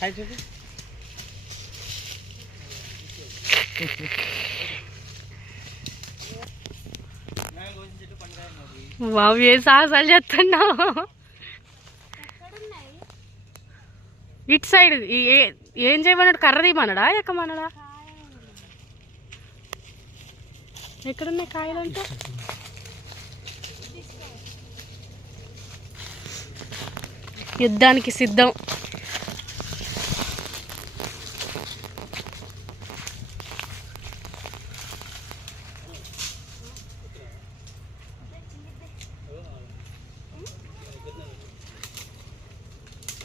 Hi చూపి ఏ సాహసాలు చేస్తున్నావు ఇటు సైడ్ ఏ- ఏం చేయమన్నాడు కర్ర తీయమన్నాడా ఎక్కమన్నాడా ఎక్కడున్నాయి కాయలు అంటే? యుద్ధానికి సిద్ధం.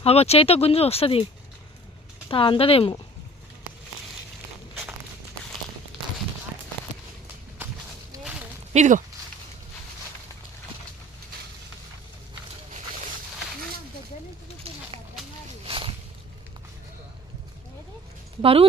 అగో చేతితో గుంజు వస్తుంది. తా అందదేమో. ఇదిగో. బరువు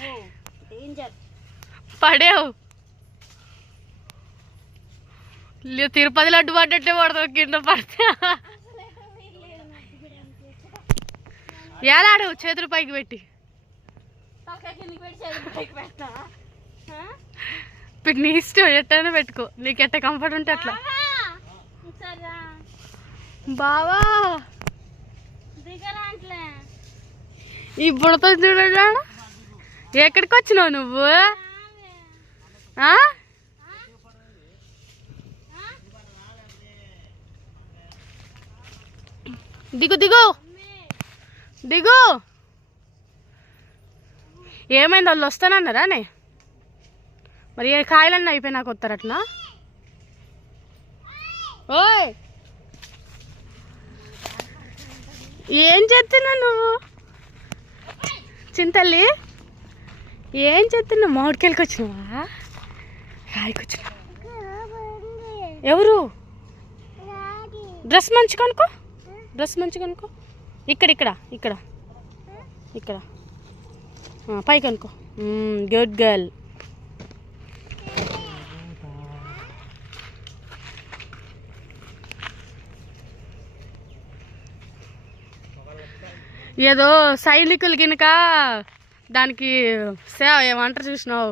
డేంజర్ పడేవు. లే- తిరుపతి లడ్డు పడ్డట్టే పడతావు కింద పడితే. ఏలాడు చేతులు పైకి పెట్టి. ఇప్పుడు నీ ఇష్టం ఎట్టైనా పెట్టుకో. నీకు ఎట్ట కంఫర్ట్ ఉంటే అట్లా. బావా. బుడతో చూడడా ఎక్కడికి వచ్చినావు నువ్వు? ఆ? దిగు దిగు. దిగు. ఏమైంది? వాళ్ళు వస్తానన్నారా నే? మరి కాయలన్నీ అయిపోయినాక వస్తారట్నా ఓయ్! ఏం చేస్తున్నావు నువ్వు? చింతల్లి? ఏం చేస్తున్నావు మామిడికాయలకి వచ్చినావా? వచ్చినావా ఎవరు? డ్రెస్ మంచి కొనుక్కో. డ్రెస్ మంచి కొనుక్కో. ఇక్కడ ఇక్కడ ఇక్కడ. ఇక్కడ. పైకి అనుకో గుడ్ గర్ల్ ఏదో సైనికులు గినక దానికి సేవ ఏమంటారు చూసినావు?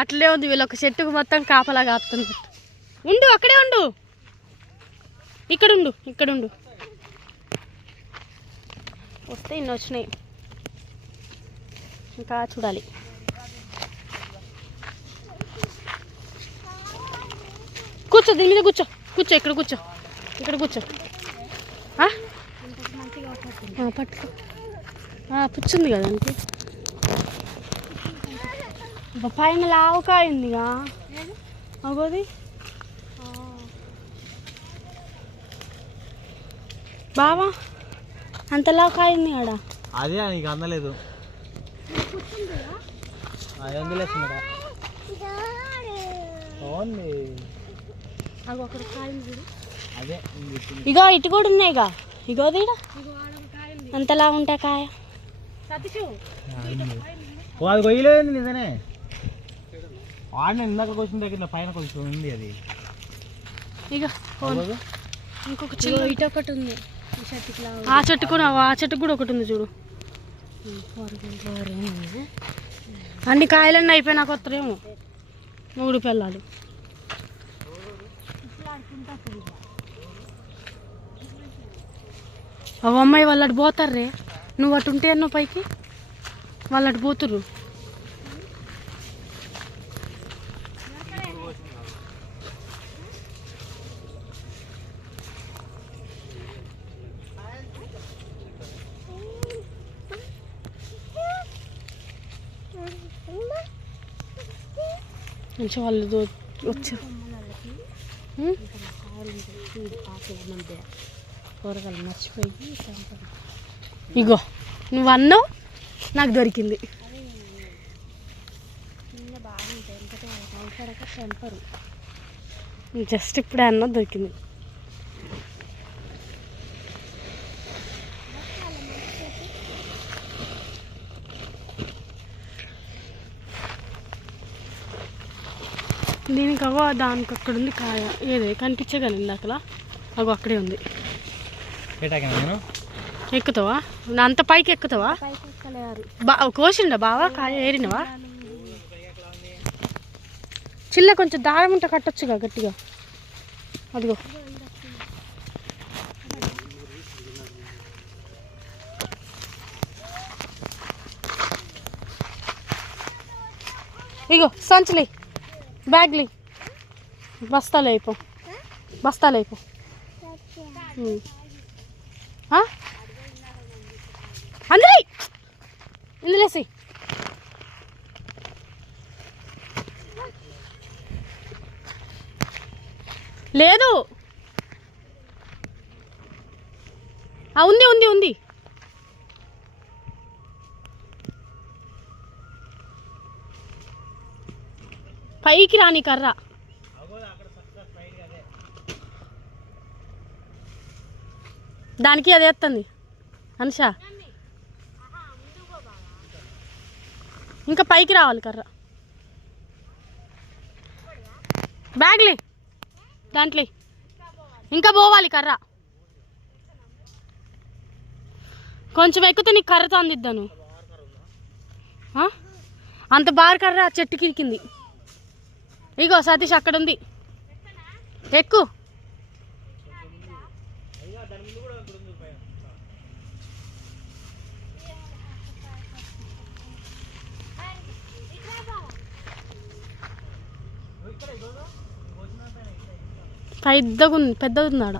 అట్లే ఉంది వీళ్ళు ఒక చెట్టుకు మొత్తం కాపలా కాపుతుంది ఉండు అక్కడే ఉండు. ఇక్కడ ఉండు ఇక్కడ ఉండు. వస్తే ఇన్ని వచ్చినాయి. ఇంకా చూడాలి. కూర్చో దీని మీద కూర్చో. కూర్చో ఇక్కడ కూర్చో. ఇక్కడ కూర్చో. పట్టుకో. పుచ్చుంది కదా అంటే అబ్బా, పైన లావుకాయ ఉందిగా. అగోది. బావా అంత లావుకాయ ఉంది ఆడ. అదే నీకు అందలేదు. అది. ఇగో ఇటు కూడా ఉన్నాయిగా ఇగో. దీడ అంతలా ఉంటా కాయ ఓ అది కొయ్యలేదు నిజనే వాడిన ఇందాక కొంచెం దగ్గర పైన కొంచెం ఉంది అది. ఇగో అవ్వదు? ఇంకొక చిన్న ఇటు ఒకటి ఉంది. ఆ చెట్టు కూడా ఆ చెట్టు కూడా ఒకటి ఉంది చూడు. అన్ని కాయలన్నీ అయిపోయినాక వస్తారేమో మూడు పిల్లలు అవ అమ్మాయి వాళ్ళు అటు పోతారే నువ్వు అటు ఉంటే అన్నో పైకి? వాళ్ళు అటు పోతుర్రు. మంచి వాళ్ళు వచ్చారు? కూరగాయలు మర్చిపోయి ఇగో నువ్వు అన్నావు నాకు దొరికింది. జస్ట్ ఇప్పుడే అన్న దొరికింది. దీనికి అగో దానికి అక్కడ ఉంది కాయ. ఏదే? కనిపించగలను ఇందాకలా అగో అక్కడే ఉంది. ఏటాకినా నేను ఎక్కుతావా అంత పైకి ఎక్కుతావా? పైకి ఎక్కలేరు బా కోసిండా బావా? కాయ ఏరినవా? చిల్ల కొంచెం దారం ఉంటే కట్టొచ్చుగా గట్టిగా. అదిగో. ఇగో సంచులే. బ్యాగ్లీ. బస్తాలు అయిపో. బస్తాలు అయిపో. అందులో ఇందులేసి లేదు. ఉంది ఉంది ఉంది. పైకి రాని కర్ర. దానికి అది ఎత్తంది. అనుషా. ఇంకా పైకి రావాలి కర్ర. బ్యాగ్లే. దాంట్లో ఇంకా పోవాలి కర్ర. కొంచెం ఎక్కితే నీకు కర్రతో అందిద్దాను. అంత బార్ కర్ర చెట్టు చెట్టుకి ఇరికింది ఇగో సతీష్ అక్కడ ఉంది ఎక్కు పెద్దగా ఉంది పెద్దగా ఉంది ఆడ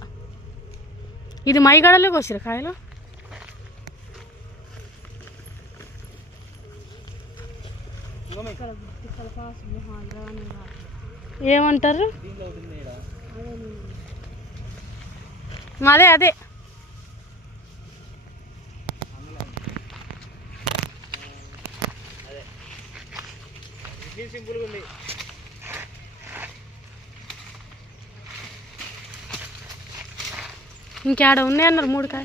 ఇది మైగడలే కోసిరు కాయలు ఏమంటారు? మాదే అదే. అదే ఆడ సింపుల్గా ఉంది ఇంకేడ ఉన్నాయన్నారు మూడు కాయ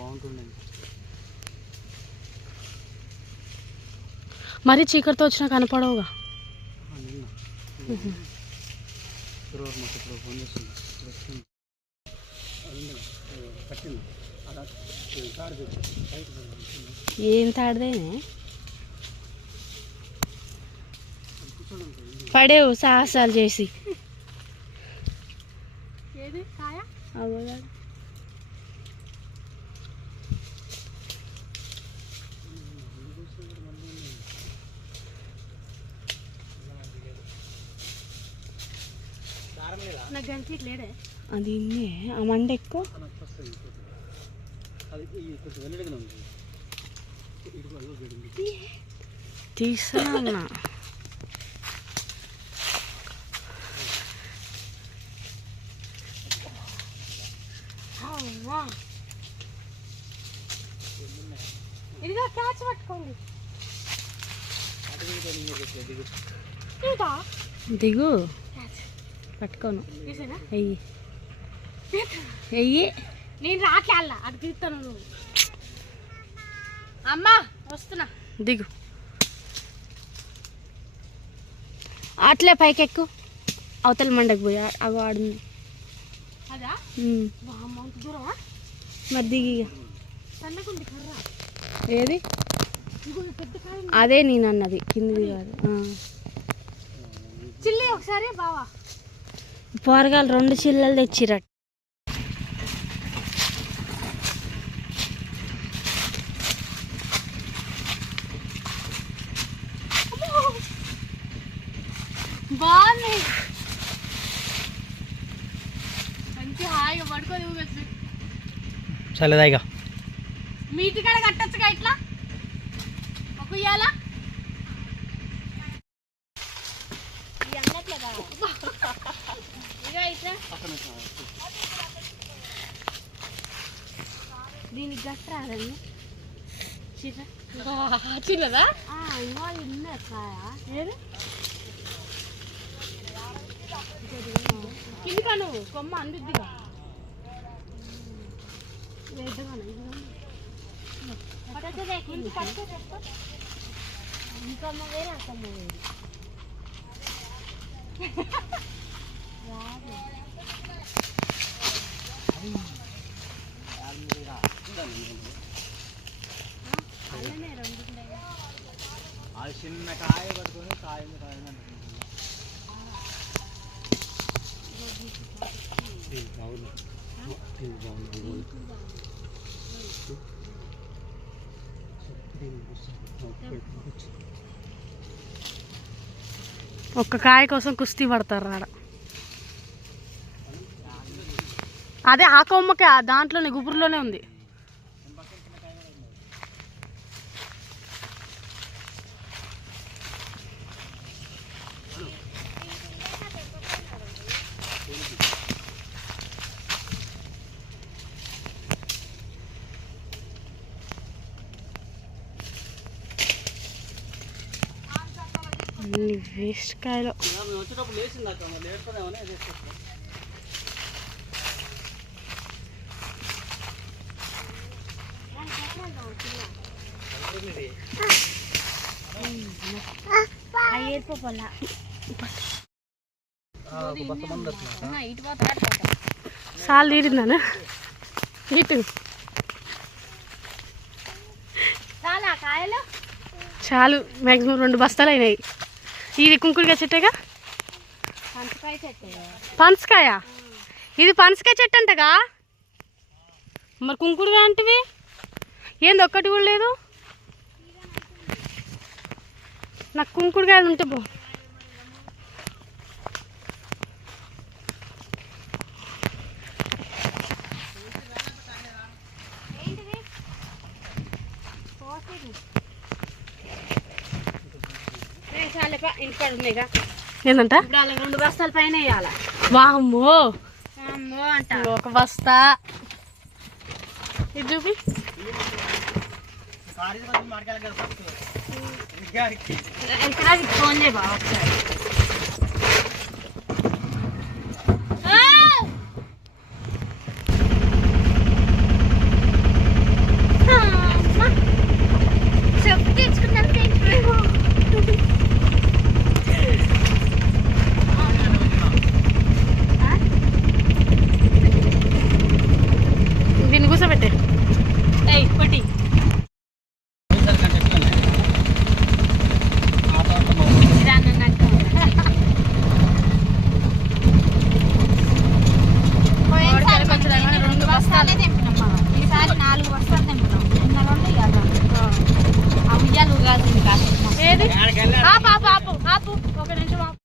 అలా కాడు తెచ్చి బయట పెడదాం. ఏం తాడదేనే ఉంటుంది పడేవు సాహసాలు చేసి ఏది కాయ అవుగా నాకు గంటలేడే అది ఇన్నే. ఆ మండ ఎక్కువ? తీస్తున్నా ఇదిగో క్యాచ్ పట్టుకోండి. దిగు. పట్టుకోను. అయ్యి అయ్యి నేను రాకేళ్ళ అది తీస్తాను నువ్వు. అమ్మా వస్తున్నా. దిగు. అట్లే పైకెక్కు. అవతల మండకి పోయి అగో ఆడుంది. మరి దిగి ఏది? అదే నేను అన్నది. కాదు. ఆ. చిల్లి ఒకసారి బావా. పోరగాలు రెండు చిల్లలు తెచ్చిరట. బాగుంది. మంచి హాయిగా పడుకొని ఊగచ్చు. చల్లదాయిగా మీ ఇంటికాడ కట్టచ్చుగా ఇట్లా? ఒక ఉయ్యాల ఇగో ఇట్లా గట్టరాదండి చిన్నదా ఇంకో ఇన్న కాయ ఏది? కిందికా నువ్వు? కొమ్మ అందిద్దిగా. ఇంకమ్మ వేరే? అక్కమ్మ వేరే అది చిన్న కాయ పట్టుకొని కాయ కాయ ఒక్క కాయ కోసం కుస్తీ పడతారు ఆడ. అదే ఆ కొమ్మకే దాంట్లోనే గుబురులోనే ఉంది అన్ని వేస్ట్ కాయలు వచ్చేటప్పుడు లేచింది అక్క మరి లేడుతుందేమని తీసుకొస్తాను ఏర్పోలా బస్సు మంది వస్తున్నా ఇటు పోతా అటు పోతా సాల్ తీరిందానా? ఇటు. కాయలు. చాలు. మ్యాక్సిమం రెండు బస్తాలు అయినాయి. ఇది కుంకుడుకాయ చెట్టేగా పంచకాయ చెట్టు పనసకాయ ఇది పనసకాయ చెట్టు అంటగా? మరి కుంకుడుగా అంటివి? ఏంది ఒక్కటి కూడా లేదు? నాకు కుంకుడుకాయలు ఉంటే బో ఉన్నాయిగా అలా రెండు బస్తాల పైన వేయాల? వామ్మో! అమ్మో అంట. ఒక బస్తా. ఇది చూపి. ఫోన్ చేయ